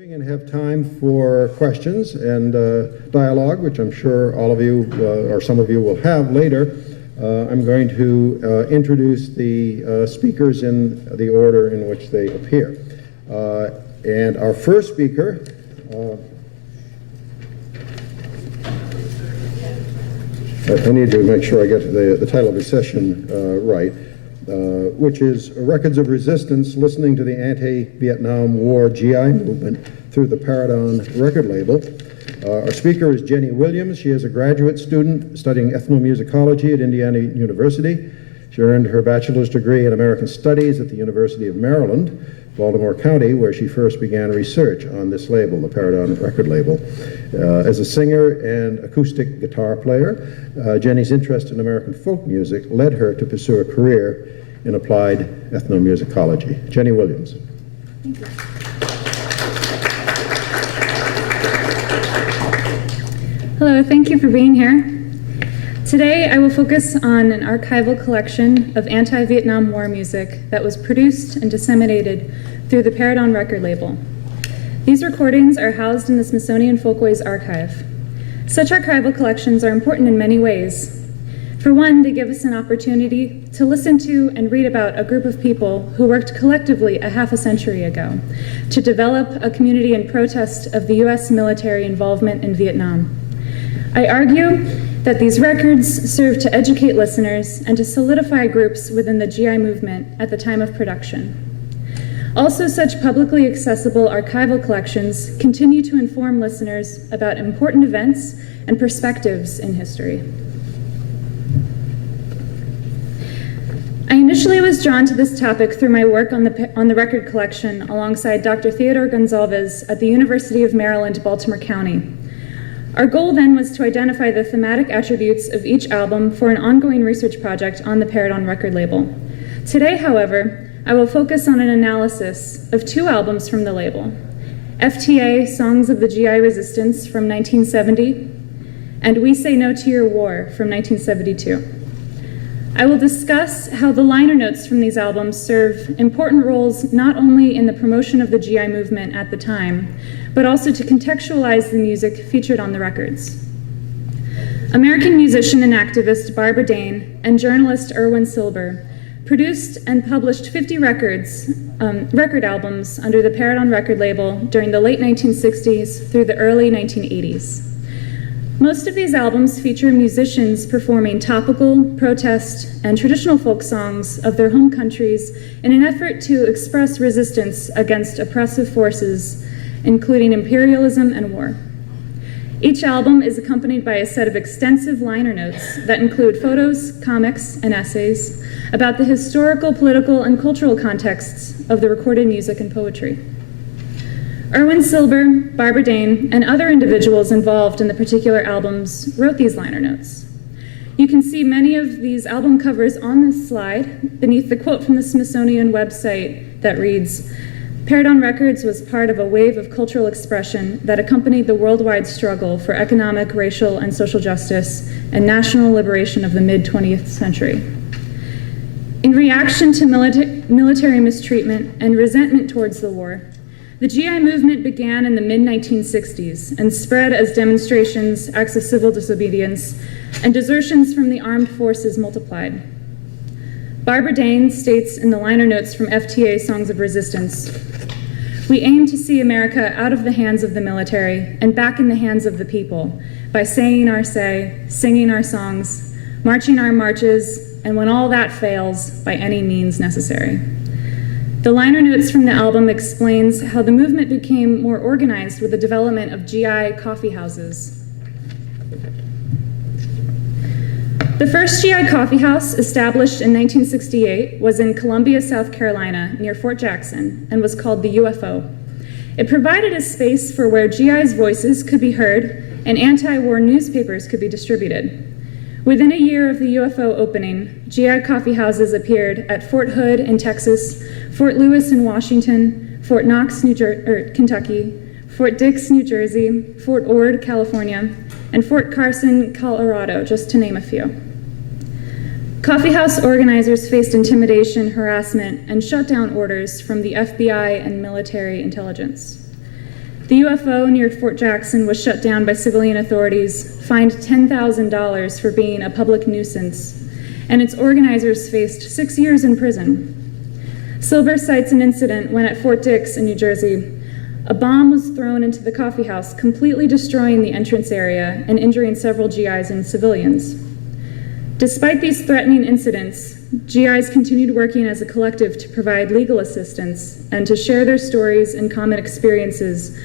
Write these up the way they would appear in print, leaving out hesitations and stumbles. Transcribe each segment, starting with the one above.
We're going to have time for questions and dialogue, which I'm sure all of you or some of you will have later. I'm going to introduce the speakers in the order in which they appear. And our first speaker, I need to make sure I get the title of the session right, which is Records of Resistance, Listening to the Anti-Vietnam War GI Movement through the Paredon record label. Our speaker is Jennie Williams. She is a graduate student studying ethnomusicology at Indiana University. She earned her bachelor's degree in American Studies at the University of Maryland, Baltimore County, where she first began research on this label, the Paredon record label. As a singer and acoustic guitar player, Jennie's interest in American folk music led her to pursue a career in applied ethnomusicology. Jennie Williams. Thank you. Hello, thank you for being here. Today I will focus on an archival collection of anti-Vietnam War music that was produced and disseminated through the Paredon record label. These recordings are housed in the Smithsonian Folkways Archive. Such archival collections are important in many ways. For one, they give us an opportunity to listen to and read about a group of people who worked collectively a half a century ago to develop a community in protest of the U.S. military involvement in Vietnam. I argue that these records serve to educate listeners and to solidify groups within the GI movement at the time of production. Also, such publicly accessible archival collections continue to inform listeners about important events and perspectives in history. I initially was drawn to this topic through my work on the record collection alongside Dr. Theodore Gonzalez at the University of Maryland, Baltimore County. Our goal then was to identify the thematic attributes of each album for an ongoing research project on the Paredon record label. Today, however, I will focus on an analysis of two albums from the label, FTA, Songs of the GI Resistance from 1970, and We Say No to Your War from 1972. I will discuss how the liner notes from these albums serve important roles not only in the promotion of the GI movement at the time, but also to contextualize the music featured on the records. American musician and activist Barbara Dane and journalist Erwin Silber produced and published 50 record albums under the Paredon record label during the late 1960s through the early 1980s. Most of these albums feature musicians performing topical, protest, and traditional folk songs of their home countries in an effort to express resistance against oppressive forces, including imperialism and war. Each album is accompanied by a set of extensive liner notes that include photos, comics, and essays about the historical, political, and cultural contexts of the recorded music and poetry. Erwin Silber, Barbara Dane, and other individuals involved in the particular albums wrote these liner notes. You can see many of these album covers on this slide beneath the quote from the Smithsonian website that reads, "Paredon Records was part of a wave of cultural expression that accompanied the worldwide struggle for economic, racial, and social justice and national liberation of the mid-20th century. In reaction to military mistreatment and resentment towards the war, the GI movement began in the mid-1960s and spread as demonstrations, acts of civil disobedience, and desertions from the armed forces multiplied. Barbara Dane states in the liner notes from FTA Songs of Resistance, "We aim to see America out of the hands of the military and back in the hands of the people by saying our say, singing our songs, marching our marches, and when all that fails, by any means necessary." The liner notes from the album explains how the movement became more organized with the development of GI coffeehouses. The first GI coffeehouse, established in 1968, was in Columbia, South Carolina, near Fort Jackson, and was called the UFO. It provided a space for where GI's voices could be heard and anti-war newspapers could be distributed. Within a year of the UFO opening, GI coffeehouses appeared at Fort Hood in Texas, Fort Lewis in Washington, Fort Knox, Kentucky, Fort Dix, New Jersey, Fort Ord, California, and Fort Carson, Colorado, just to name a few. Coffeehouse organizers faced intimidation, harassment, and shutdown orders from the FBI and military intelligence. The UFO near Fort Jackson was shut down by civilian authorities, fined $10,000 for being a public nuisance, and its organizers faced 6 years in prison. Silver cites an incident when at Fort Dix in New Jersey, a bomb was thrown into the coffee house, completely destroying the entrance area and injuring several GIs and civilians. Despite these threatening incidents, GIs continued working as a collective to provide legal assistance and to share their stories and common experiences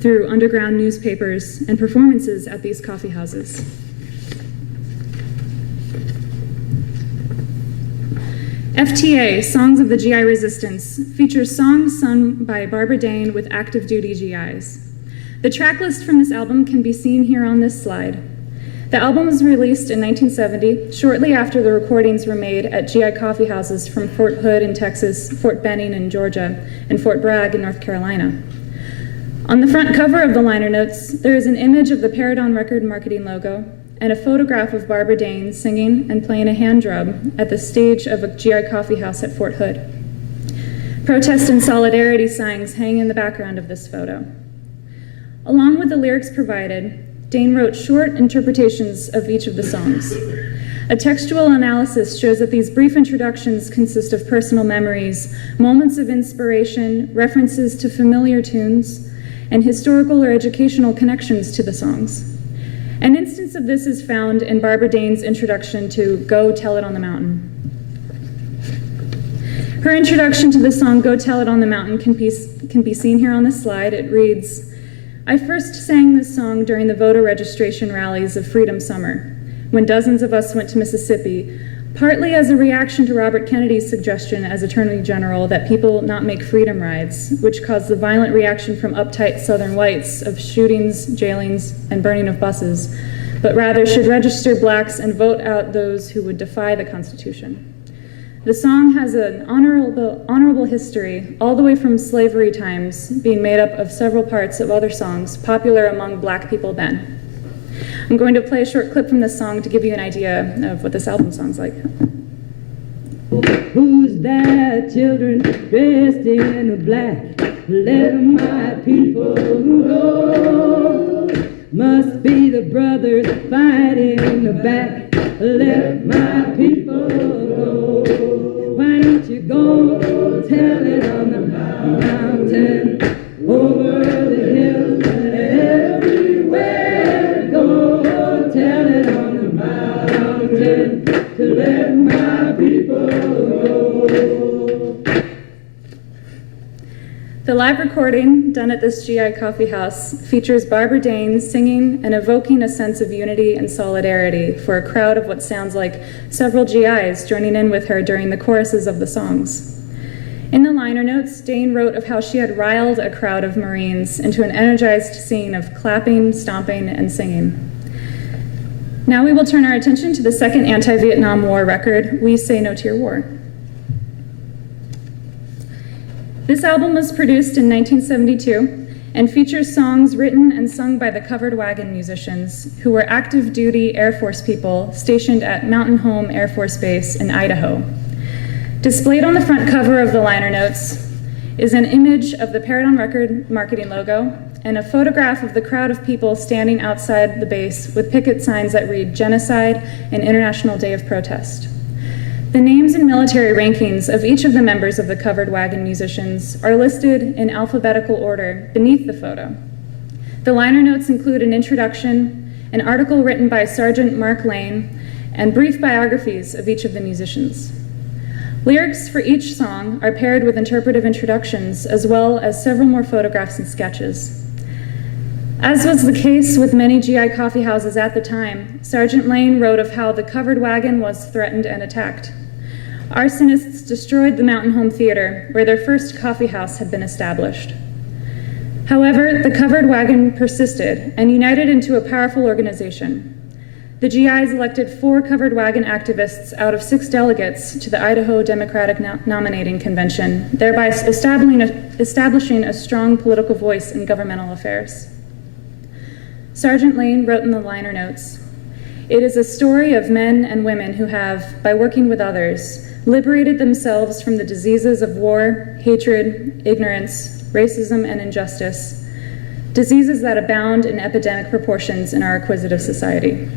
through underground newspapers and performances at these coffee houses. FTA, Songs of the GI Resistance, features songs sung by Barbara Dane with active duty GIs. The track list from this album can be seen here on this slide. The album was released in 1970, shortly after the recordings were made at GI coffee houses from Fort Hood in Texas, Fort Benning in Georgia, and Fort Bragg in North Carolina. On the front cover of the liner notes, there is an image of the Paredon Record marketing logo and a photograph of Barbara Dane singing and playing a hand drum at the stage of a GI coffee house at Fort Hood. Protest and solidarity signs hang in the background of this photo. Along with the lyrics provided, Dane wrote short interpretations of each of the songs. A textual analysis shows that these brief introductions consist of personal memories, moments of inspiration, references to familiar tunes, and historical or educational connections to the songs. An instance of this is found in Barbara Dane's introduction to Go Tell It on the Mountain. Her introduction to the song Go Tell It on the Mountain can be seen here on this slide. It reads, "I first sang this song during the voter registration rallies of Freedom Summer, when dozens of us went to Mississippi, partly as a reaction to Robert Kennedy's suggestion as Attorney General that people not make freedom rides, which caused the violent reaction from uptight Southern whites of shootings, jailings, and burning of buses, but rather should register blacks and vote out those who would defy the Constitution. The song has an honorable history, all the way from slavery times, being made up of several parts of other songs popular among black people then." I'm going to play a short clip from this song to give you an idea of what this album sounds like. Who's that, children dressed in black? Let my people go. Must be the brothers fighting in the back. Let my people go. Why don't you go tell it on the mountain, over the hills and everywhere? Go tell it on the mountain to let my people go. The live recording done at this GI coffee house features Barbara Dane singing and evoking a sense of unity and solidarity for a crowd of what sounds like several GIs joining in with her during the choruses of the songs. In the liner notes, Dane wrote of how she had riled a crowd of Marines into an energized scene of clapping, stomping, and singing. Now we will turn our attention to the second anti-Vietnam War record, We Say No to Your War. This album was produced in 1972 and features songs written and sung by the Covered Wagon Musicians, who were active duty Air Force people stationed at Mountain Home Air Force Base in Idaho. Displayed on the front cover of the liner notes is an image of the Paredon Record marketing logo and a photograph of the crowd of people standing outside the base with picket signs that read Genocide and International Day of Protest. The names and military rankings of each of the members of the Covered Wagon Musicians are listed in alphabetical order beneath the photo. The liner notes include an introduction, an article written by Sergeant Mark Lane, and brief biographies of each of the musicians. Lyrics for each song are paired with interpretive introductions, as well as several more photographs and sketches. As was the case with many GI coffee houses at the time, Sergeant Lane wrote of how the Covered Wagon was threatened and attacked. Arsonists destroyed the Mountain Home Theater, where their first coffee house had been established. However, the Covered Wagon persisted and united into a powerful organization. The GIs elected 4 Covered Wagon activists out of 6 delegates to the Idaho Democratic Nominating Convention, thereby establishing a strong political voice in governmental affairs. Sergeant Lane wrote in the liner notes, "It is a story of men and women who have, by working with others, liberated themselves from the diseases of war, hatred, ignorance, racism, and injustice. diseases that abound in epidemic proportions in our acquisitive society.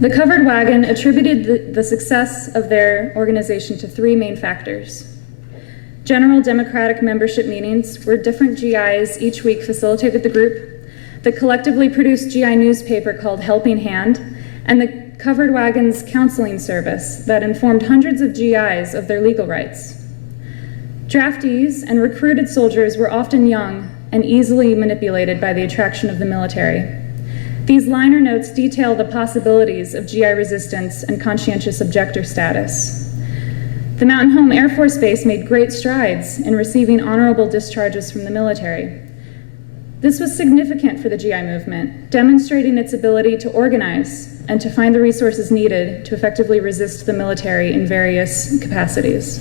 The Covered Wagon attributed the success of their organization to three main factors. General Democratic membership meetings, where different GIs each week facilitated the group, the collectively produced GI newspaper called Helping Hand, and the Covered Wagon's counseling service that informed hundreds of GIs of their legal rights. Draftees and recruited soldiers were often young and easily manipulated by the attraction of the military. These liner notes detail the possibilities of GI resistance and conscientious objector status. The Mountain Home Air Force Base made great strides in receiving honorable discharges from the military. This was significant for the GI movement, demonstrating its ability to organize and to find the resources needed to effectively resist the military in various capacities.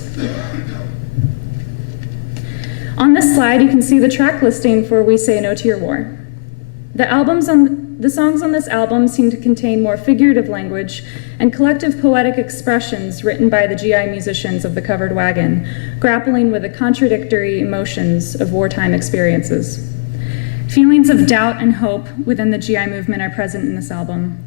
On this slide, you can see the track listing for We Say No to Your War. The songs on this album seem to contain more figurative language and collective poetic expressions written by the GI musicians of the Covered Wagon, grappling with the contradictory emotions of wartime experiences. Feelings of doubt and hope within the GI movement are present in this album.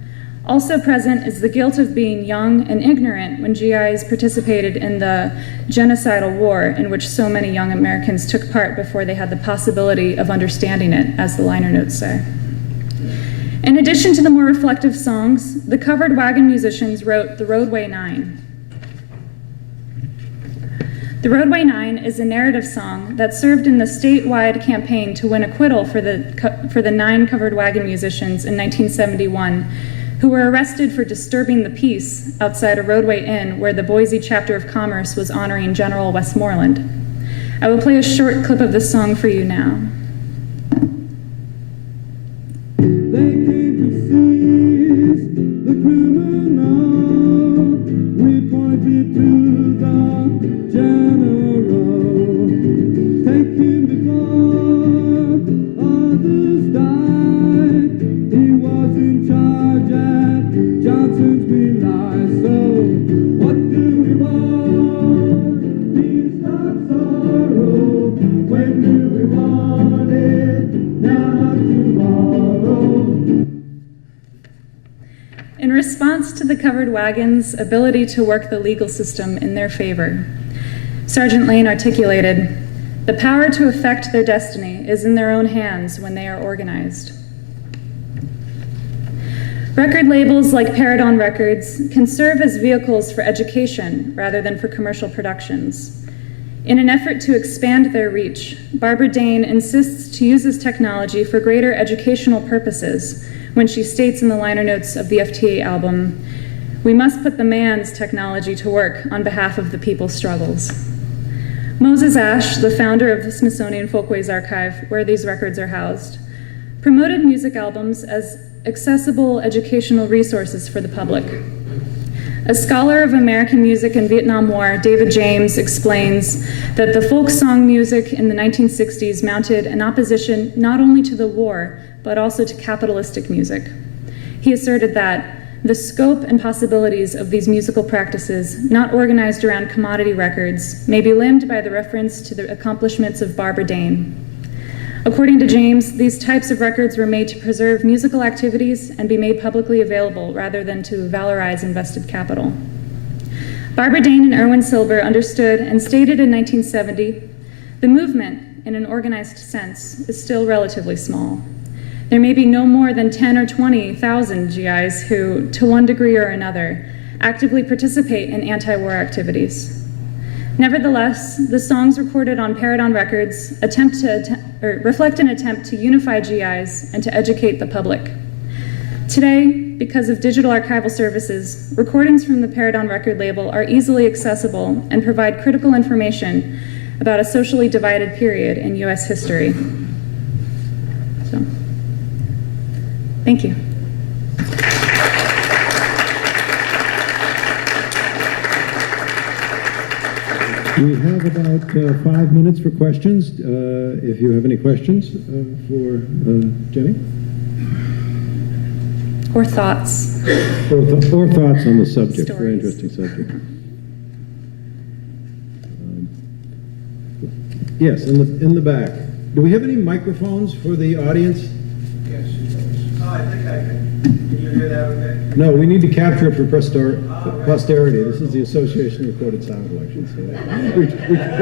Also present is the guilt of being young and ignorant when GIs participated in the genocidal war in which so many young Americans took part before they had the possibility of understanding it, as the liner notes say. In addition to the more reflective songs, the Covered Wagon musicians wrote the Roadway 9. The Roadway 9 is a narrative song that served in the statewide campaign to win acquittal for the 9 Covered Wagon musicians in 1971, who were arrested for disturbing the peace outside a Roadway Inn where the Boise chapter of Commerce was honoring General Westmoreland. I will play a short clip of this song for you now. They came to seize the criminal. We pointed to the general. Take him before others died. He was in charge at Johnson's Reliance. So what do we want? Peace, not sorrow. When do we want it? Now, not tomorrow. In response to the Covered Wagon's ability to work the legal system in their favor, Sergeant Lane articulated, "The power to affect their destiny is in their own hands when they are organized." Record labels like Paredon Records can serve as vehicles for education rather than for commercial productions. In an effort to expand their reach, Barbara Dane insists to use this technology for greater educational purposes when she states in the liner notes of the FTA album, "We must put the man's technology to work on behalf of the people's struggles." Moses Ash, the founder of the Smithsonian Folkways Archive, where these records are housed, promoted music albums as accessible educational resources for the public. A scholar of American music and Vietnam War, David James, explains that the folk song music in the 1960s mounted an opposition not only to the war, but also to capitalistic music. He asserted that the scope and possibilities of these musical practices, not organized around commodity records, may be limbed by the reference to the accomplishments of Barbara Dane. According to James, these types of records were made to preserve musical activities and be made publicly available rather than to valorize invested capital. Barbara Dane and Erwin Silver understood and stated in 1970, "The movement, in an organized sense, is still relatively small. There may be no more than 10 or 20,000 GIs who, to one degree or another, actively participate in anti-war activities. Nevertheless, the songs recorded on Paredon Records reflect an attempt to unify GIs and to educate the public. Today, because of digital archival services, recordings from the Paredon record label are easily accessible and provide critical information about a socially divided period in U.S. history." So, thank you. We have about 5 minutes for questions. If you have any questions for Jenny? Or thoughts. Or thoughts on the subject. Stories. Very interesting subject. Yes, in the back. Do we have any microphones for the audience? Yes. Oh, I think I can you hear that okay? No, we need to capture it for posterity. This is the Association of Recorded Sound Collection. So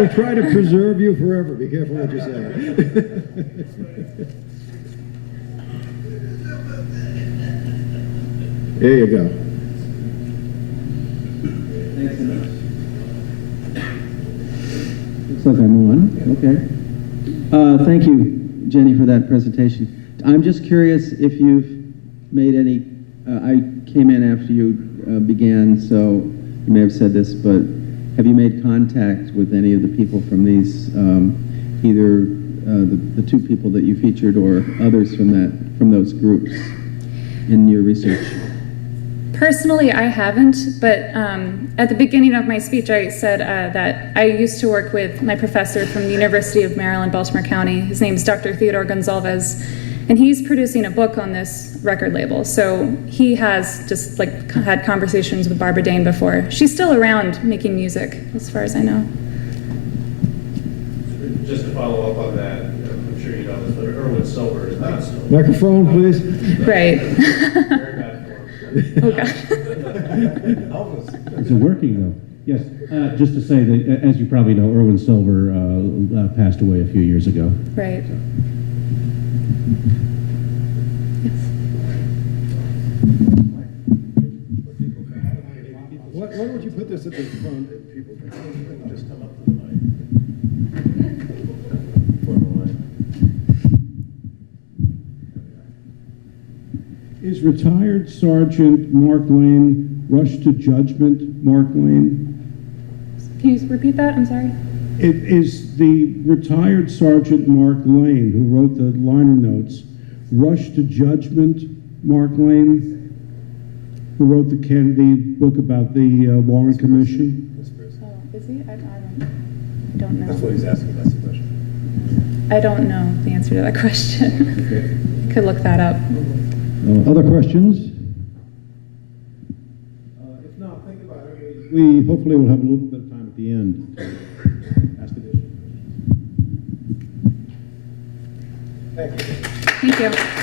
we try to preserve you forever. Be careful what you say. There you go. Thanks enough. Looks like I'm on. Okay. Thank you, Jenny, for that presentation. I'm just curious if you've made any. I came in after you began, so you may have said this, but have you made contact with any of the people from these, either the two people that you featured or others from those groups in your research? Personally, I haven't, but at the beginning of my speech, I said that I used to work with my professor from the University of Maryland, Baltimore County. His name is Dr. Theodore Gonzalez, and he's producing a book on this record label. So he has just had conversations with Barbara Dane before. She's still around making music, as far as I know. Just to follow up on that, I'm sure you know this, but Erwin Silver is not still. Microphone, please. Right. Very bad form. Oh, God. Is it working, though? Yes. Just to say that, as you probably know, Erwin Silver passed away a few years ago. Right. Yes. Why don't you put this at the front and people can just come up to the mic? For the line. Is retired Sergeant Mark Lane rushed to judgment, Mark Lane? Can you repeat that? I'm sorry. It is the retired Sergeant Mark Lane, who wrote the liner notes, rushed to judgment, Mark Lane, who wrote the Kennedy book about the Warren Commission? Oh, is he? I don't know. That's what he's asking, that's the question. I don't know the answer to that question. Could look that up. Other questions? If not, think about it. We hopefully will have a little bit of time at the end to ask additional questions. Thank you. Thank you.